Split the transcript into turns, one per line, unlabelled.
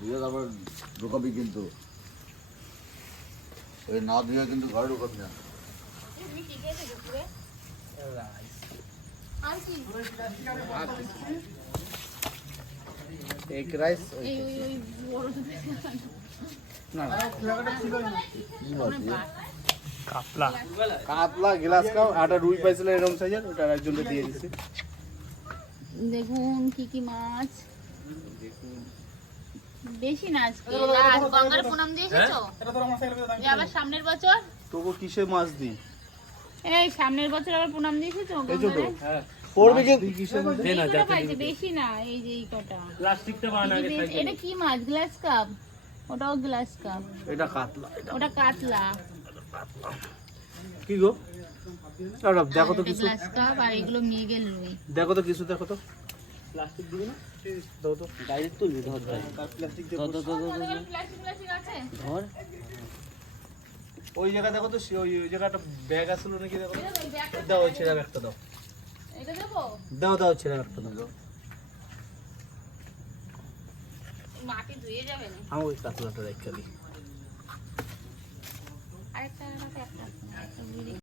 ধুয়ে তারপর ঢুকাবি কিন্তু। ওই না ধুয়ে কিন্তু ঘরে ঢুকাবি না।
তুমি কি খেয়েছো দুপুরে আর কি
এগ রাইস
এই ওই ওই বড় দুটো
না না।
কি মাছ দিয়ে?
কাতলা।
কাতলা গ্লাস কাপ আটা রুই পাইছিল এরকম সাইজের ওটা একজনকে দিয়ে দিছি।
দেখুন কি কি মাছ। বেশি না আজকে। গঙ্গার প্রণাম দিয়ে এসেছ? আবার সামনের বছর?
তোকে কিসে মাছ দিই?
এই সামনের বছর আবার প্রণাম দিয়ে এসেছ?
এই ছোট কি
এই কটা বেশি না এই যে এই কটা।
প্লাস্টিকটা বানানো
এই এটা কি মাছ? Glass cup? ওটাও গ্লাস কাপ।
এটা কাতলা
ওটা কাতলা।
কি গো? দেখো তো কিছু।
গ্লাস কাপ আর এগুলো মৃগেল রুই
দেখো তো কিছু দেখো তো।
প্লাস্টিক দিবি না?
দাও তো
ডাইরেক্ট তুলবি ধর
প্লাস্টিক দিয়ে
ধর ধর ধর ধর
প্লাস্টিক প্লাস্টিক আছে
ধর।
ওই জায়গা দেখো তো সে- ওই ওই জায়গাটা ব্যাগ আসলো নাকি দেখো? দাও ওই ছেঁড়া ব্যাগটা দাও।
এটা দেবো?
দাও দাও ছেঁড়া ব্যাগটা দাও
মাটি ধুয়ে যাবে না
আমি ওই কাতলাটা রেখে দিই।
আরেকটা একটা